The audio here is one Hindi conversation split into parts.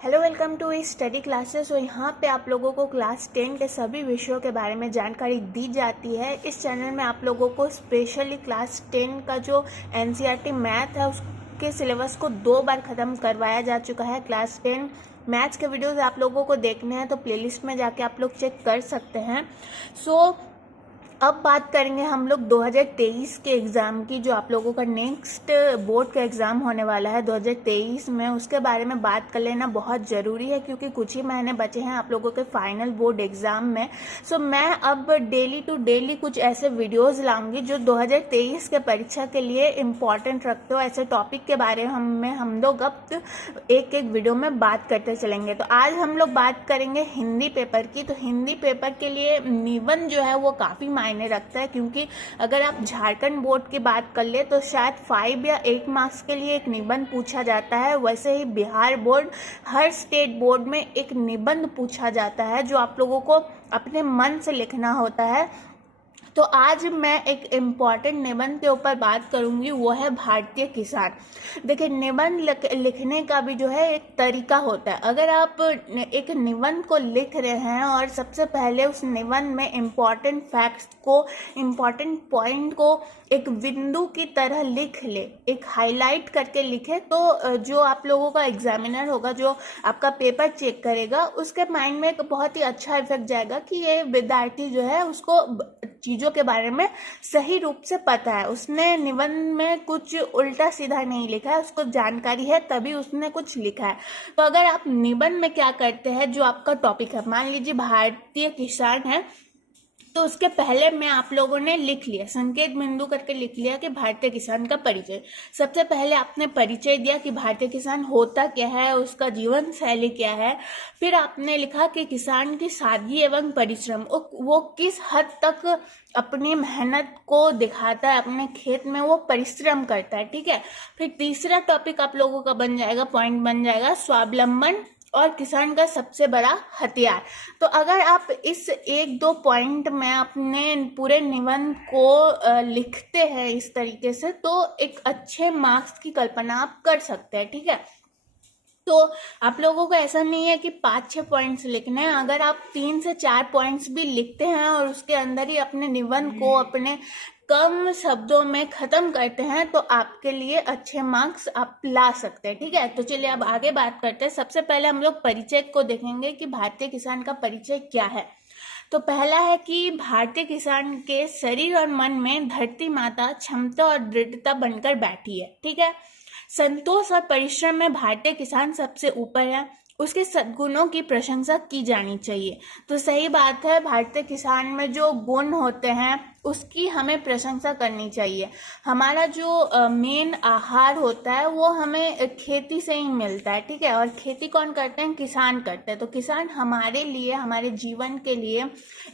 Hello, welcome to study classes. और यहाँ पे आप लोगों को क्लास 10 के सभी विषयों के बारे में जानकारी दी जाती है। इस चैनल में आप लोगों को स्पेशली क्लास 10 का जो एनसीईआरटी मैथ है उसके सिलेबस को 2 बार ख़त्म करवाया जा चुका है। क्लास 10 मैथ्स के वीडियोस आप लोगों को देखने हैं तो प्लेलिस्ट में जाके आप लोग चेक कर सकते हैं। अब बात करेंगे हम लोग 2023 के एग्ज़ाम की, जो आप लोगों का नेक्स्ट बोर्ड का एग्ज़ाम होने वाला है 2023 में। उसके बारे में बात कर लेना बहुत ज़रूरी है क्योंकि कुछ ही महीने बचे हैं आप लोगों के फाइनल बोर्ड एग्ज़ाम में। मैं अब डेली टू डेली कुछ ऐसे वीडियोस लाऊंगी जो 2023 के परीक्षा के लिए इम्पॉर्टेंट रखते हो। ऐसे टॉपिक के बारे में हम लोग अब एक एक वीडियो में बात करते चलेंगे। तो आज हम लोग बात करेंगे हिंदी पेपर की। तो हिंदी पेपर के लिए निबंध जो है वो काफ़ी मायने रखता है, क्योंकि अगर आप झारखंड बोर्ड की बात कर ले तो शायद 5 या 8 मार्क्स के लिए एक निबंध पूछा जाता है। वैसे ही बिहार बोर्ड, हर स्टेट बोर्ड में एक निबंध पूछा जाता है जो आप लोगों को अपने मन से लिखना होता है। तो आज मैं एक इम्पॉर्टेंट निबंध के ऊपर बात करूंगी, वो है भारतीय किसान। देखिए, निबंध लिखने का भी जो है एक तरीका होता है। अगर आप एक निबंध को लिख रहे हैं और सबसे पहले उस निबंध में इम्पॉर्टेंट फैक्ट्स को, इम्पॉर्टेंट पॉइंट को एक बिंदु की तरह लिख ले, एक हाईलाइट करके लिखे, तो जो आप लोगों का एग्जामिनर होगा, जो आपका पेपर चेक करेगा, उसके माइंड में एक बहुत ही अच्छा इफेक्ट जाएगा कि ये विद्यार्थी जो है उसको चीज़ों के बारे में सही रूप से पता है, उसने निबंध में कुछ उल्टा सीधा नहीं लिखा है, उसको जानकारी है तभी उसने कुछ लिखा है। तो अगर आप निबंध में क्या करते हैं, जो आपका टॉपिक है, मान लीजिए भारतीय किसान है, तो उसके पहले में आप लोगों ने लिख लिया, संकेत बिंदु करके लिख लिया कि भारतीय किसान का परिचय। सबसे पहले आपने परिचय दिया कि भारतीय किसान होता क्या है, उसका जीवन शैली क्या है। फिर आपने लिखा कि किसान की सादगी एवं परिश्रम, वो किस हद तक अपनी मेहनत को दिखाता है, अपने खेत में वो परिश्रम करता है। ठीक है। फिर तीसरा टॉपिक आप लोगों का बन जाएगा, पॉइंट बन जाएगा, स्वावलंबन और किसान का सबसे बड़ा हथियार। तो अगर आप इस 1-2 पॉइंट में अपने पूरे निबंध को लिखते हैं इस तरीके से, तो एक अच्छे मार्क्स की कल्पना आप कर सकते हैं। ठीक है। तो आप लोगों को ऐसा नहीं है कि 5-6 पॉइंट्स लिखने हैं। अगर आप 3 से 4 पॉइंट्स भी लिखते हैं और उसके अंदर ही अपने निबंध को अपने कम शब्दों में खत्म करते हैं, तो आपके लिए अच्छे मार्क्स आप ला सकते हैं। ठीक है। तो चलिए अब आगे बात करते हैं। सबसे पहले हम लोग परिचय को देखेंगे कि भारतीय किसान का परिचय क्या है। तो पहला है कि भारतीय किसान के शरीर और मन में धरती माता क्षमता और दृढ़ता बनकर बैठी है। ठीक है। संतोष और परिश्रम में भारतीय किसान सबसे ऊपर है, उसके सद्गुणों की प्रशंसा की जानी चाहिए। तो सही बात है, भारतीय किसान में जो गुण होते हैं उसकी हमें प्रशंसा करनी चाहिए। हमारा जो मेन आहार होता है वो हमें खेती से ही मिलता है। ठीक है। और खेती कौन करते हैं? किसान करते हैं। तो किसान हमारे लिए, हमारे जीवन के लिए,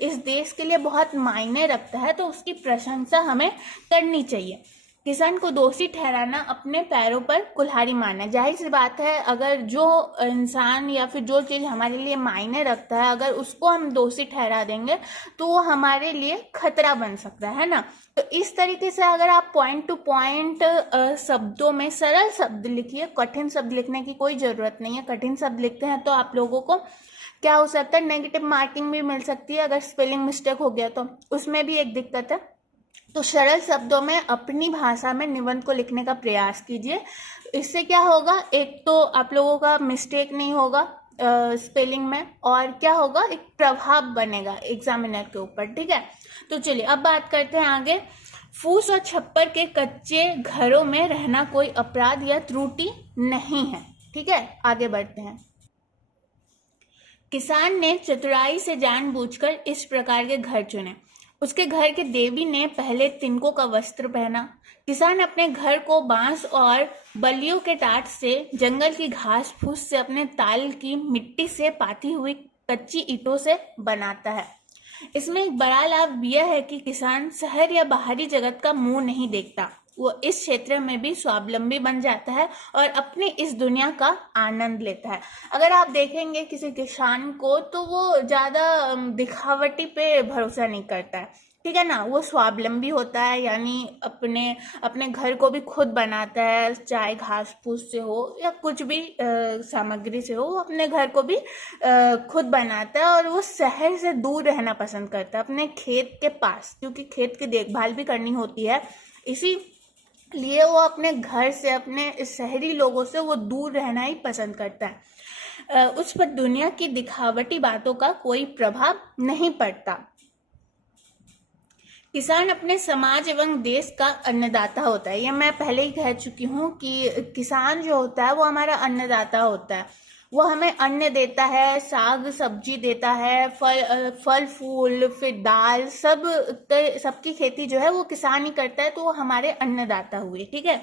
इस देश के लिए बहुत मायने रखता है, तो उसकी प्रशंसा हमें करनी चाहिए। किसान को दोषी ठहराना अपने पैरों पर कुल्हाड़ी मारना। जाहिर सी बात है, अगर जो इंसान या फिर जो चीज़ हमारे लिए मायने रखता है, अगर उसको हम दोषी ठहरा देंगे तो वो हमारे लिए खतरा बन सकता है ना। तो इस तरीके से अगर आप पॉइंट टू पॉइंट शब्दों में सरल शब्द लिखिए, कठिन शब्द लिखने की कोई ज़रूरत नहीं है। कठिन शब्द लिखते हैं तो आप लोगों को क्या हो सकता है, नेगेटिव मार्किंग भी मिल सकती है। अगर स्पेलिंग मिस्टेक हो गया तो उसमें भी एक दिक्कत है। तो सरल शब्दों में अपनी भाषा में निबंध को लिखने का प्रयास कीजिए। इससे क्या होगा, एक तो आप लोगों का मिस्टेक नहीं होगा स्पेलिंग में, और क्या होगा, एक प्रभाव बनेगा एग्जामिनर के ऊपर। ठीक है। तो चलिए अब बात करते हैं आगे। फूस और छप्पर के कच्चे घरों में रहना कोई अपराध या त्रुटि नहीं है। ठीक है। आगे बढ़ते हैं। किसान ने चतुराई से जानबूझकर इस प्रकार के घर चुने। उसके घर के देवी ने पहले तिनकों का वस्त्र पहना। किसान अपने घर को बांस और बल्लियों के टाट से, जंगल की घास फूस से, अपने ताल की मिट्टी से पाती हुई कच्ची ईंटों से बनाता है। इसमें एक बड़ा लाभ यह है कि किसान शहर या बाहरी जगत का मुंह नहीं देखता, वो इस क्षेत्र में भी स्वावलंबी बन जाता है और अपनी इस दुनिया का आनंद लेता है। अगर आप देखेंगे किसी किसान को, तो वो ज़्यादा दिखावटी पे भरोसा नहीं करता है। ठीक है ना, वो स्वावलंबी होता है, यानी अपने अपने घर को भी खुद बनाता है, चाहे घास फूस से हो या कुछ भी सामग्री से हो, वो अपने घर को भी खुद बनाता है। और वो शहर से दूर रहना पसंद करता है, अपने खेत के पास, क्योंकि खेत की देखभाल भी करनी होती है, इसीलिए वो अपने घर से, अपने शहरी लोगों से वो दूर रहना ही पसंद करता है। उस पर दुनिया की दिखावटी बातों का कोई प्रभाव नहीं पड़ता। किसान अपने समाज एवं देश का अन्नदाता होता है। ये मैं पहले ही कह चुकी हूँ कि किसान जो होता है वो हमारा अन्नदाता होता है। वो हमें अन्न देता है, साग सब्जी देता है, फल फूल, फिर दाल, सबकी खेती जो है वो किसान ही करता है, तो वो हमारे अन्नदाता हुए। ठीक है,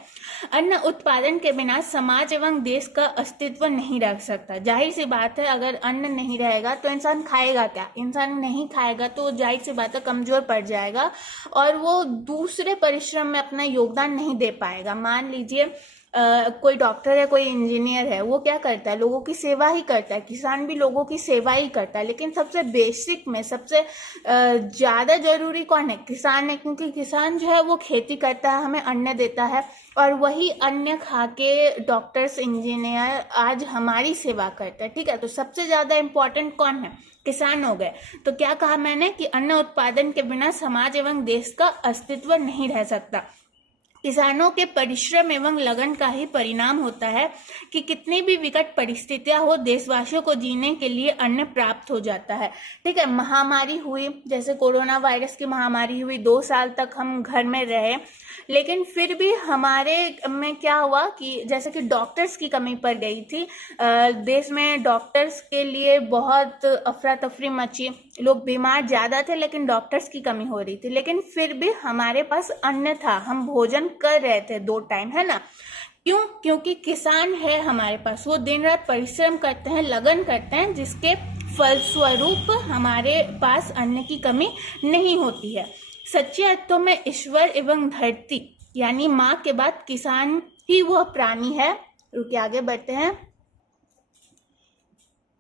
अन्न उत्पादन के बिना समाज एवं देश का अस्तित्व नहीं रह सकता। जाहिर सी बात है, अगर अन्न नहीं रहेगा तो इंसान खाएगा क्या? इंसान नहीं खाएगा तो जाहिर सी बात है कमजोर पड़ जाएगा और वो दूसरे परिश्रम में अपना योगदान नहीं दे पाएगा। मान लीजिए कोई डॉक्टर है, कोई इंजीनियर है, वो क्या करता है? लोगों की सेवा ही करता है। किसान भी लोगों की सेवा ही करता है, लेकिन सबसे बेसिक में सबसे ज़्यादा जरूरी कौन है? किसान है, क्योंकि किसान जो है वो खेती करता है, हमें अन्न देता है, और वही अन्न खा के डॉक्टर्स, इंजीनियर आज हमारी सेवा करता है। ठीक है, तो सबसे ज़्यादा इम्पोर्टेंट कौन है? किसान हो गए। तो क्या कहा मैंने कि अन्न उत्पादन के बिना समाज एवं देश का अस्तित्व नहीं रह सकता। किसानों के परिश्रम एवं लगन का ही परिणाम होता है कि कितनी भी विकट परिस्थितियां हो, देशवासियों को जीने के लिए अन्न प्राप्त हो जाता है। ठीक है, महामारी हुई, जैसे कोरोना वायरस की महामारी हुई, 2 साल तक हम घर में रहे, लेकिन फिर भी हमारे में क्या हुआ कि जैसे कि डॉक्टर्स की कमी पड़ गई थी। देश में डॉक्टर्स के लिए बहुत अफरा तफरी मची, लोग बीमार ज़्यादा थे, लेकिन डॉक्टर्स की कमी हो रही थी, लेकिन फिर भी हमारे पास अन्न था, हम भोजन कर रहे थे 2 टाइम, है ना। क्यों? क्योंकि किसान है हमारे पास, वो दिन रात परिश्रम करते हैं, लगन करते हैं, जिसके फलस्वरूप हमारे पास अन्न की कमी नहीं होती है। सच्चे अर्थों में ईश्वर एवं धरती यानी माँ के बाद किसान ही वह प्राणी है, रुकिए आगे बढ़ते हैं,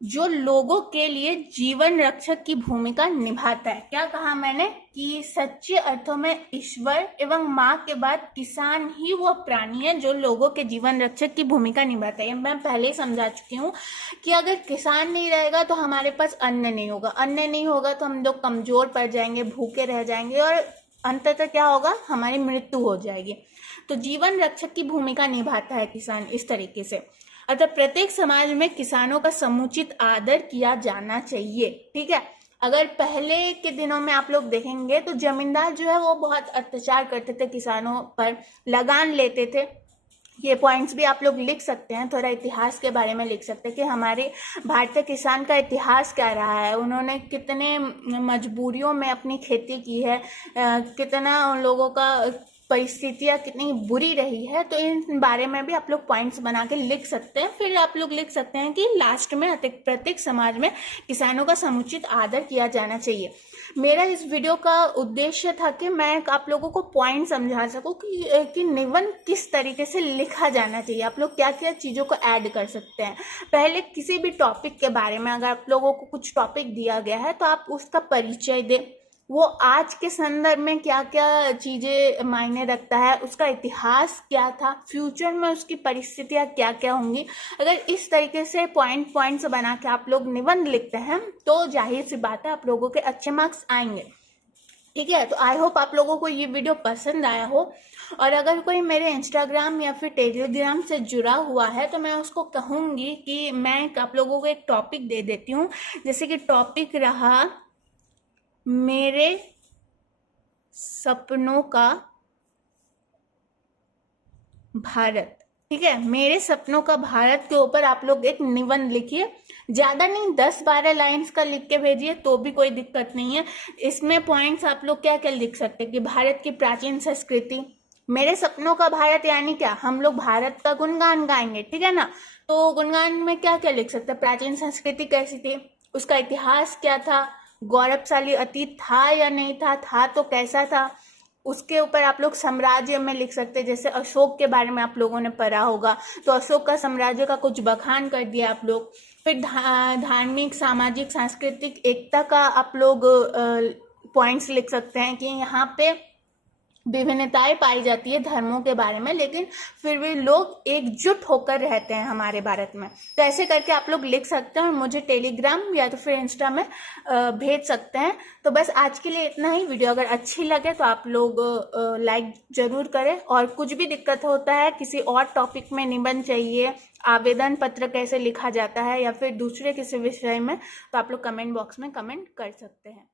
जो लोगों के लिए जीवन रक्षक की भूमिका निभाता है। क्या कहा मैंने? कि सच्चे अर्थों में ईश्वर एवं माँ के बाद किसान ही वो प्राणी है जो लोगों के जीवन रक्षक की भूमिका निभाता है। मैं पहले ही समझा चुकी हूँ कि अगर किसान नहीं रहेगा तो हमारे पास अन्न नहीं होगा, अन्न नहीं होगा तो हम लोग कमजोर पड़ जाएंगे, भूखे रह जाएंगे, और अंततः क्या होगा? हमारी मृत्यु हो जाएगी। तो जीवन रक्षक की भूमिका निभाता है किसान इस तरीके से। अतः प्रत्येक समाज में किसानों का समुचित आदर किया जाना चाहिए। ठीक है, अगर पहले के दिनों में आप लोग देखेंगे तो जमींदार जो है वो बहुत अत्याचार करते थे, किसानों पर लगान लेते थे। ये पॉइंट्स भी आप लोग लिख सकते हैं, थोड़ा इतिहास के बारे में लिख सकते हैं कि हमारे भारतीय किसान का इतिहास क्या रहा है, उन्होंने कितने मजबूरियों में अपनी खेती की है, कितना उन लोगों का परिस्थितियाँ कितनी बुरी रही है। तो इन बारे में भी आप लोग पॉइंट्स बना के लिख सकते हैं। फिर आप लोग लिख सकते हैं कि लास्ट में प्रत्येक समाज में किसानों का समुचित आदर किया जाना चाहिए। मेरा इस वीडियो का उद्देश्य था कि मैं आप लोगों को पॉइंट समझा सकूं कि निबंध किस तरीके से लिखा जाना चाहिए, आप लोग क्या क्या चीज़ों को ऐड कर सकते हैं। पहले किसी भी टॉपिक के बारे में अगर आप लोगों को कुछ टॉपिक दिया गया है तो आप उसका परिचय दें, वो आज के संदर्भ में क्या क्या चीज़ें मायने रखता है, उसका इतिहास क्या था, फ्यूचर में उसकी परिस्थितियाँ क्या क्या होंगी। अगर इस तरीके से पॉइंट्स बना के आप लोग निबंध लिखते हैं तो जाहिर सी बात है आप लोगों के अच्छे मार्क्स आएंगे। ठीक है, तो आई होप आप लोगों को ये वीडियो पसंद आया हो, और अगर कोई मेरे इंस्टाग्राम या फिर टेलीग्राम से जुड़ा हुआ है तो मैं उसको कहूँगी कि मैं आप लोगों को एक टॉपिक दे देती हूँ। जैसे कि टॉपिक रहा मेरे सपनों का भारत। ठीक है, मेरे सपनों का भारत के ऊपर आप लोग एक निबंध लिखिए, ज़्यादा नहीं 10-12 लाइंस का लिख के भेजिए तो भी कोई दिक्कत नहीं है। इसमें पॉइंट्स आप लोग क्या क्या लिख सकते हैं कि भारत की प्राचीन संस्कृति, मेरे सपनों का भारत यानी क्या, हम लोग भारत का गुणगान गाएंगे। ठीक है ना, तो गुणगान में क्या क्या लिख सकते हैं? प्राचीन संस्कृति कैसी थी, उसका इतिहास क्या था, गौरवशाली अतीत था या नहीं था तो कैसा था। उसके ऊपर आप लोग साम्राज्य में लिख सकते हैं, जैसे अशोक के बारे में आप लोगों ने पढ़ा होगा तो अशोक का साम्राज्य का कुछ बखान कर दिया आप लोग। फिर धार्मिक, सामाजिक, सांस्कृतिक एकता का आप लोग पॉइंट्स लिख सकते हैं कि यहाँ पे विभिन्नताएं पाई जाती है धर्मों के बारे में, लेकिन फिर भी लोग एकजुट होकर रहते हैं हमारे भारत में। तो ऐसे करके आप लोग लिख सकते हैं और मुझे टेलीग्राम या तो फिर इंस्टा में भेज सकते हैं। तो बस आज के लिए इतना ही। वीडियो अगर अच्छी लगे तो आप लोग लाइक जरूर करें, और कुछ भी दिक्कत होता है, किसी और टॉपिक में निबंध चाहिए, आवेदन पत्र कैसे लिखा जाता है, या फिर दूसरे किसी विषय में, तो आप लोग कमेंट बॉक्स में कमेंट कर सकते हैं।